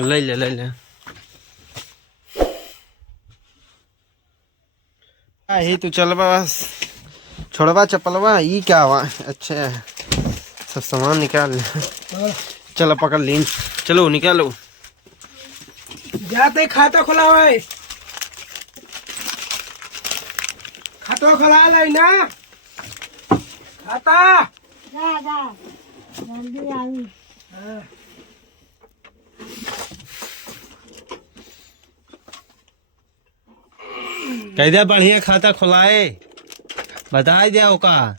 ले ले ले ले। ही तू चल बस, छोड़वा चप्पलवा ये क्या हुआ। अच्छा सब सामान निकाल ले। चलो पकड़ लीन, चलो निकालो। जाते खाता खुला हुआ है, खाता खुला है ना खाता। जा जा जल्दी आई। कह दिया बढ़िया खाता खुलाए, बता दिया का।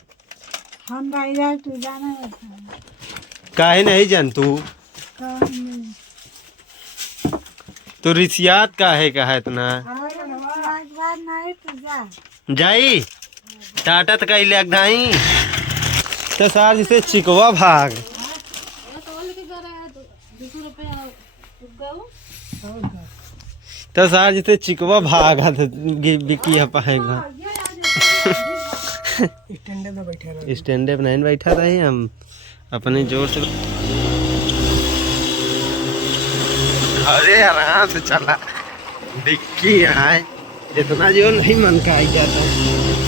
हम भाई जाए तू जाना है। काहे नहीं जान तू, तो रिसियात काहे का है इतना। नहीं तू जा जाई टाटा तक लग ढाई तो सार जिसे चिकवा भाग। तो सार जिसे चिकवा भागा तो बिकी पाएगा। स्टैंड में बैठे रहो। स्टैंड अप नहीं बैठा रहे हम अपने जोर से। अरे आराम से चला डिक्की यहाँ इतना जो नहीं मन का आई जाता।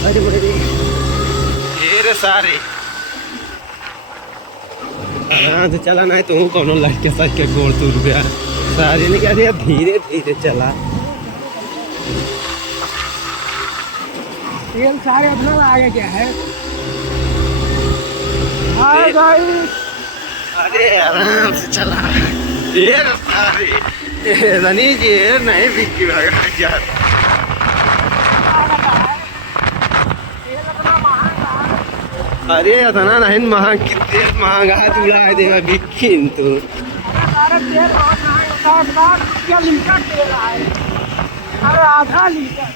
अरे बड़े ढेर सारे आराम से चला, नहीं तो कोनो लड़के सच के गोड़ टूट गया। सारे ने कह दिया धीरे धीरे चला। तेल सारे अपना आगे क्या है। हाय गाइस, अरे आराम से चला ढेर सारे रनी जी नहीं बिक्की भागा जाता। अरे इतना नहीं महंग, कितने महंगा तुला देगा बिक्की तो। सारे तेल बहुत महंगा होता है, 50 रुपया लीटर तेल है। अरे आधा लीटर।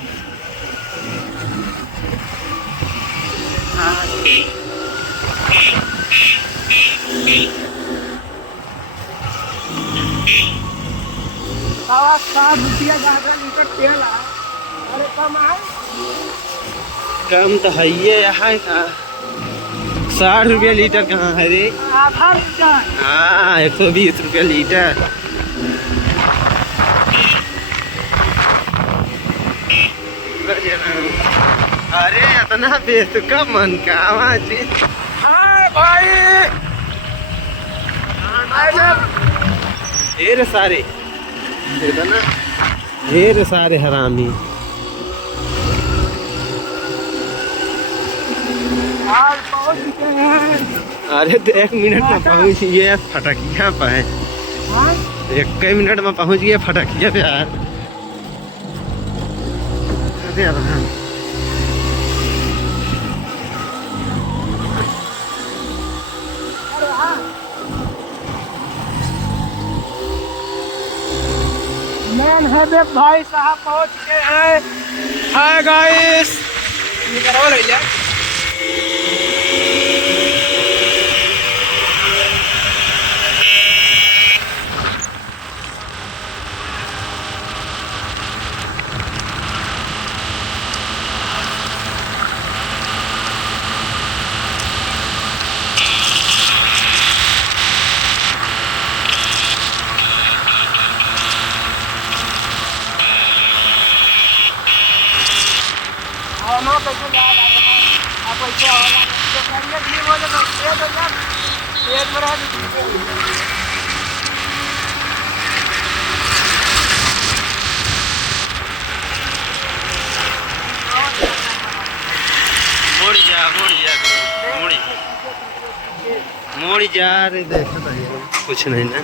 सवा 7 रुपया का आधा लीटर तेल है। अरे कम है, कम तो है ये यहाँ का। 60 रुपया लीटर कहाँ है रे। आधा लीटर। हाँ 120 रुपया लीटर। अरे इतना बेच का मन का आवाज। हाँ भाई, ढेर सारे इतना ढेर सारे हरामी। आज पहुंच चुके हैं। अरे तो 1 मिनट में पहुंच गए फटकिया पे। हाँ? 1 मिनट में पहुंच गए फटकिया पे यार। अरे आराम मैन है बे भाई साहब पहुंच गए हैं। हाय गाइस, ये करो ले जा। ना पैसे जा रहा है, आप पैसे वाला जो करिए भी वो जो ये तो यार एक मेरा मोड़ी जा रे। देखो कुछ नहीं ना।